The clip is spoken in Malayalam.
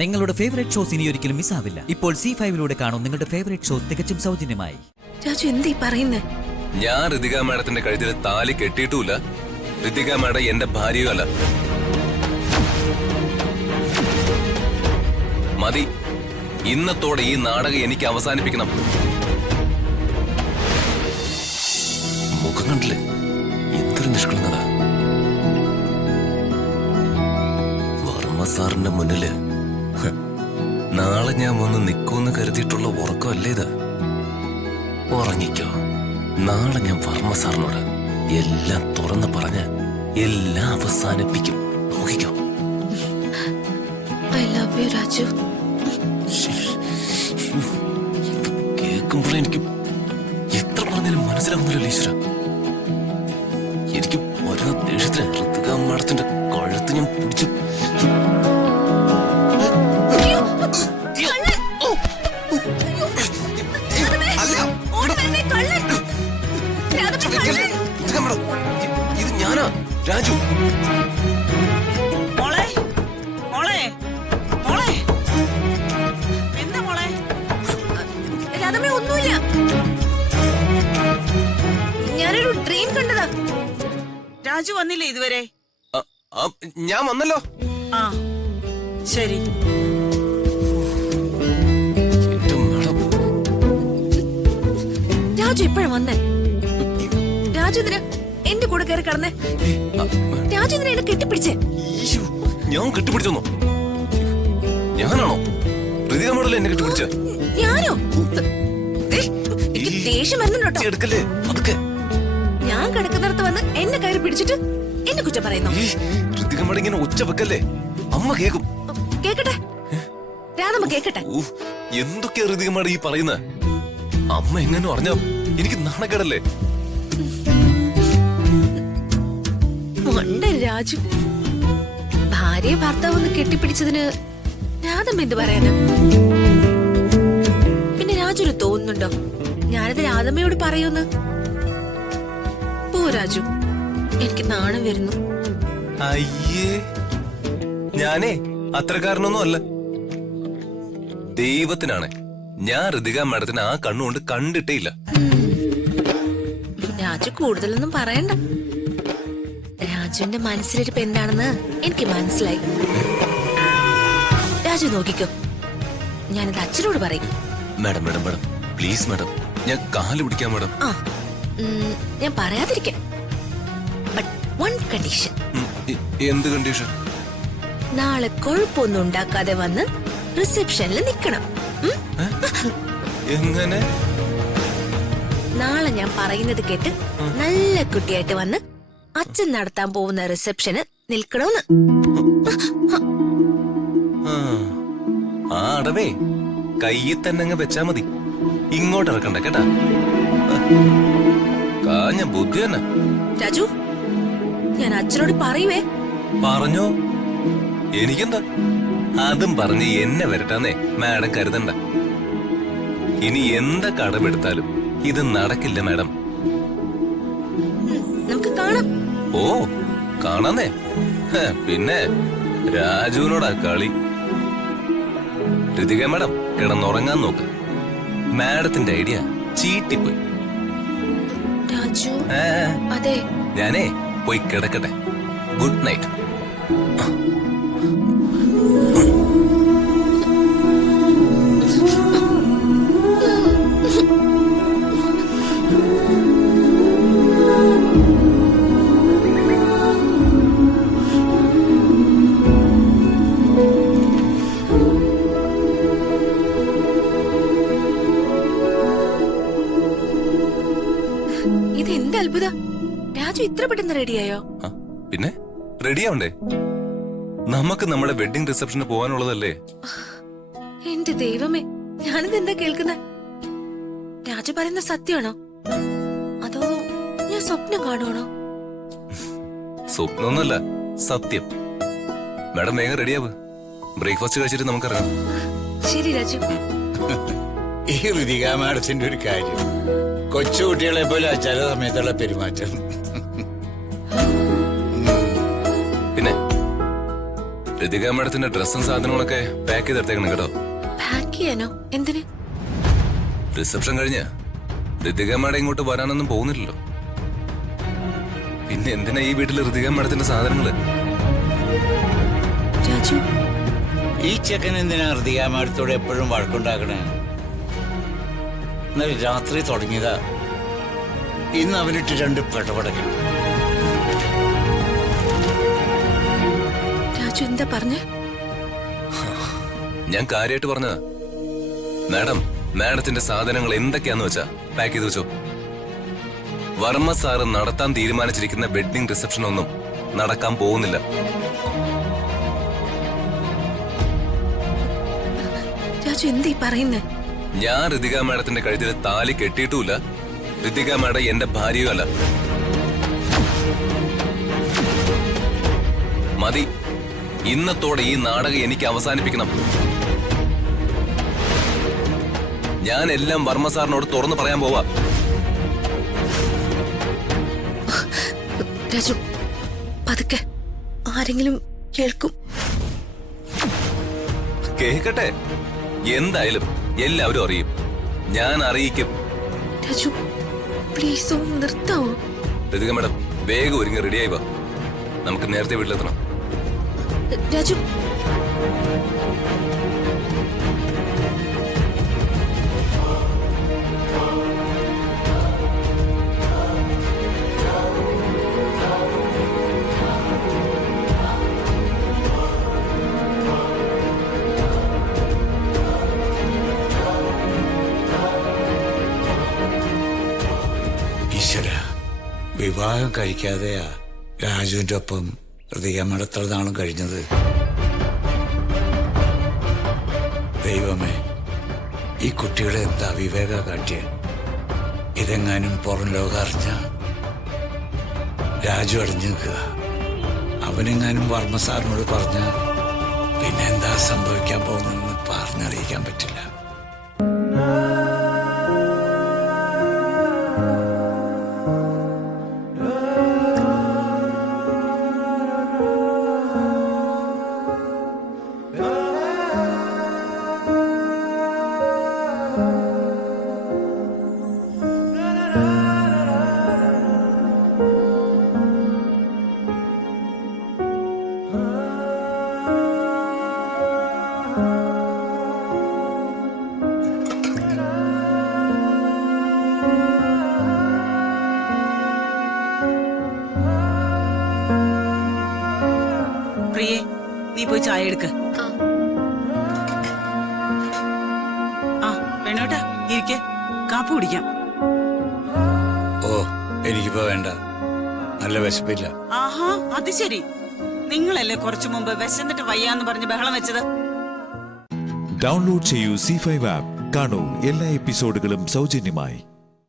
നിങ്ങളുടെ ഫേവറേറ്റ് ഷോസ് ഇനി ഒരിക്കലും മിസ്സാവില്ല. ഇപ്പോൾ C5 കാണും നിങ്ങളുടെ ഫേവറേറ്റ് ഷോസ് തികച്ചും സൗജന്യമായി. രാജു എന്തീ പറയുന്നേ? ഞാൻ ഋതിക മാഡത്തിന്റെ കഴുത്തിൽ താലി കെട്ടിയിട്ടുമില്ല. ഋതിക മാഡം എന്റെ ഭാര്യയുമല്ല. മതി, ഇന്നത്തോടെ ഈ നാടകം എനിക്ക് അവസാനിപ്പിക്കണം. മുഖം കണ്ടില്ലേ, എന്തൊരു നിഷ്കളങ്കത. വർമ്മ സാറിന്റെ മുന്നില് നാളെ ഞാൻ വന്ന് നിൽക്കുമെന്ന് കരുതിയിട്ടുള്ള ഉറക്കമല്ലേ ഇത്? ഉറങ്ങിക്കോ. നാളെ ഞാൻ വർമ്മ സാറിനോട് എല്ലാം തുറന്ന് പറഞ്ഞ് എല്ലാം അവസാനിപ്പിക്കും. നോക്കിക്കോ. I love you Raju. കേൾക്കുമ്പോഴേ എനിക്ക് എത്ര പറഞ്ഞാലും മനസ്സിലാവുന്നില്ല ഈശ്വര. എനിക്ക് ഓരോ ദേഷ്യത്തിന് ഋതിക മാഡത്തിന്റെ കഴുത്ത് ഞാൻ പിടിച്ചു. ഇത് ഞാനാ രാജു. മോളെ മോളെ മോളെ എന്താ മോളെ? രാധമേ ഒന്നുമില്ല, ഞാനൊരു ഡ്രീം കണ്ടതാ. രാജു വന്നില്ലേ ഇതുവരെ? ഞാൻ വന്നല്ലോ. ആ ശരി. രാജു എപ്പോഴാ വന്നേ? രാജു എന്തിനാ എന്റെ കൂടെ കയറി കിടന്നേ? രാജു എന്തിനാ എന്നെ കെട്ടിപ്പിടിച്ചേ? ഞാൻ കെട്ടിപ്പിടിച്ചോന്നോ? ഞാനാണോ? ഋതിക മാഡല്ലേ എന്നെ കെട്ടിപ്പിടിച്ച? ഞാനോ? എനിക്ക് ദേഷ്യം വരുന്നുണ്ടോ? എടുക്കല്ലേ അതൊക്കെ. ഞാൻ കിടക്കുന്നിടത്ത് വന്ന് എന്നെ കയറി പിടിച്ചിട്ട് എന്നെ കുറ്റം പറയുന്നു. ഋതിക മാഡം ഇങ്ങനെ ഒച്ച വെക്കല്ലേ, അമ്മ കേക്കും. കേക്കട്ടെ, രാധമ്മ കേക്കട്ടെ. എന്തൊക്കെയാ ഋതിക മാഡം ഈ പറയുന്നത്? അമ്മ എങ്ങനെ അറിഞ്ഞ എനിക്ക് നാണക്കേടല്ലേ? മണ്ട രാജു. ഭാര്യയെ ഭർത്താവ് ഒന്ന് കെട്ടിപ്പിടിച്ചതിന് രാധമ്മ എന്ത് പറയാന്? പിന്നെ രാജുന് തോന്നുന്നുണ്ടോ ഞാനത് രാധമ്മയോട് പറയൂന്ന്? പോ രാജു, എനിക്ക് നാണം വരുന്നു. അയ്യേ, ഞാനേ അത്രക്കാരനൊന്നും അല്ല. ദൈവത്തിനാണ് ഞാൻ ഋതിക മാഡത്തിന് ആ കണ്ണുകൊണ്ട് കണ്ടിട്ടേ ഇല്ല. രാജു കൂടുതലൊന്നും പറയണ്ട. രാജുവിന്റെ മനസ്സിലിരിപ്പ് എന്താണെന്ന് എനിക്ക് മനസ്സിലായി. രാജു നോക്കിക്കോ, ഞാനത് അച്ഛനോട് പറയും. Madam madam madam please madam, ഞാൻ കാല് പിടിക്കാം മാഡം. ആ, ഞാൻ പറയാതിരിക്കാം. But one condition. എന്ത് കണ്ടീഷൻ? നാളെ കൊഴുപ്പൊന്നും ഉണ്ടാക്കാതെ വന്ന് റിസപ്ഷനിൽ നിക്കണം. എങ്ങനെ? നാളെ ഞാൻ പറയുന്നത് കേട്ട് നല്ല കുട്ടിയായിട്ട് വന്ന് അച്ഛൻ നടത്താൻ പോകുന്ന റിസപ്ഷന് നിൽക്കണമെന്ന്. ആ അടവേ കയ്യിൽ തന്നെ അങ്ങ് വെച്ചാ മതി, ഇങ്ങോട്ട് ഇറക്കണ്ട കേട്ടാ. കാഞ്ഞ ബുദ്ധി തന്നെ. രാജു, ഞാൻ അച്ഛനോട് പറയുവേ. പറഞ്ഞോ, എനിക്കെന്താ? അതും പറഞ്ഞ് എന്നെ വരട്ടാന്നേ മാഡം കരുതണ്ട. ഇനി എന്താ കടമെടുത്താലും ഇത് നടക്കില്ല മാഡം. നമുക്ക് കാണാം. ഓ കാണാന്നേ. പിന്നെ രാജുവിനോടാ കളി. ഋതിക മാഡം കിടന്നുറങ്ങാൻ നോക്ക്. മാഡത്തിന്റെ ഐഡിയ ചീറ്റിപ്പോയി. രാജു, ആ, അതെ, ഞാനേ പോയി കിടക്കട്ടെ. Good night. ഇതെന്ത് അത്ഭുത! രാജു ഇത്ര പെട്ടെന്ന് റെഡിയായോ? പിന്നെ റെഡിയാവണ്ടേ? നമുക്ക് നമ്മുടെ വെഡിങ് റിസപ്ഷന് പോകാനുള്ളതല്ലേ? എന്റെ ദൈവമേ, ഞാനിത് എന്താ കേൾക്കുന്ന? രാജു പറയുന്ന സത്യമാണോ അതോ ഞാൻ സ്വപ്നം കാണുവാണോ? സ്വപ്നമൊന്നുമല്ല, സത്യം. മാഡം വേഗം റെഡിയാവ്. ബ്രേക്ക്ഫാസ്റ്റ് കഴിച്ചിട്ട് നമുക്കിറങ്ങാം. ശരി രാജു. ഈ ഋതിക മാഡത്തിന്റെ ഒരു കാര്യം, കൊച്ചുകുട്ടികളെ പോലെ ചില സമയത്തുള്ള പെരുമാറ്റം. പിന്നെ ലതിക മാഡത്തിന്റെ ഡ്രസ്സും സാധനങ്ങളൊക്കെ പാക്ക് ചെയ്തെടുത്തേക്കണം കേട്ടോ. പാക്ക് ചെയ്യാനോ? എന്തിന്? റിസപ്ഷൻ കഴിഞ്ഞ് ഋതിക മാഡം ഇങ്ങോട്ട് വരാനൊന്നും പോകുന്നില്ലല്ലോ. പിന്നെ എന്തിനാ ഈ വീട്ടിൽ ഋതിക മാഡത്തിന്റെ സാധനങ്ങള്? രാജു, ഈ ചെക്കൻ എന്തിനാ ഹൃദയാമാടത്തോടെ എപ്പോഴും വഴക്കുണ്ടാക്കണേ? ഇന്നലെ രാത്രി തുടങ്ങിയതാ, ഇന്ന് അവനിട്ട് 2 പെടപടക്കും. രാജു എന്താ പറഞ്ഞേ? ഞാൻ കാര്യമായിട്ട് പറഞ്ഞതാ. മാഡത്തിന്റെ സാധനങ്ങൾ എന്തൊക്കെയാന്ന് വെച്ചാ പാക്ക് ചെയ്ത് വെച്ചോ. വർമ്മ സാറ് നടത്താൻ തീരുമാനിച്ചിരിക്കുന്ന വെഡ്ഡിംഗ് റിസപ്ഷൻ ഒന്നും നടക്കാൻ പോകുന്നില്ല. രാജു എന്താ പറയുന്നേ? ഞാൻ ഋതിക മാഡത്തിന്റെ കഴുത്തിൽ താലി കെട്ടിയിട്ടുമില്ല. ഋതിക മാഡം എന്റെ ഭാര്യയും അല്ല. മതി, ഇന്നത്തോടെ ഈ നാടകം എനിക്ക് അവസാനിപ്പിക്കണം. ഞാൻ എല്ലാം വർമ്മ സാറിനോട് തുറന്നു പറയാൻ പോവാ. രാജു, പതുക്കെ, ആരെങ്കിലും കേൾക്കും. കേക്കട്ടെ, എന്തായാലും എല്ലാവരും അറിയും. ഞാൻ അറിയിക്കും. രാജു പ്ലീസ് ഒന്ന് നിർത്താവോ? ഋതിക മാഡം വേഗം ഒരുങ്ങി റെഡിയായി വാ. നമുക്ക് നേരത്തെ വീട്ടിലെത്തണം. രാജു, ഈശ്വര, വിവാഹം കഴിക്കാതെയാ രാജുവിന്റെ ഒപ്പം ഹൃദയമാട എത്ര നാളും കഴിഞ്ഞത്. ദൈവമേ, ഈ കുട്ടികളെ എന്താ വിവേക കാട്ടിയ? ഇതെങ്ങാനും പുറം ലോകം അറിഞ്ഞ രാജു അടഞ്ഞു നിൽക്കുക. അവനെങ്ങാനും വർമ്മ സാറിനോട് പറഞ്ഞ പിന്നെ എന്താ സംഭവിക്കാൻ പോകുന്നതെന്ന് പറഞ്ഞറിയിക്കാൻ പറ്റില്ല. പ്രിയേ, നീ പോയി ചായ എടുക്ക. ആ വേണോട്ടാ, ഇരിക്കെ, കാപ്പി കുടിക്കാം. ഓ, എനിക്കിപ്പോ വേണ്ട, നല്ല വിശപ്പില്ല. ആഹാ, അത് ശരി. നിങ്ങളല്ലേ കുറച്ചു മുമ്പ് വിശന്നിട്ട് വയ്യാന്ന് പറഞ്ഞ് ബഹളം വെച്ചത്? ഡൗൺലോഡ് ചെയ്യൂ C5 ആപ്പ്. കാണൂ എല്ലാ എപ്പിസോഡുകളും സൗജന്യമായി.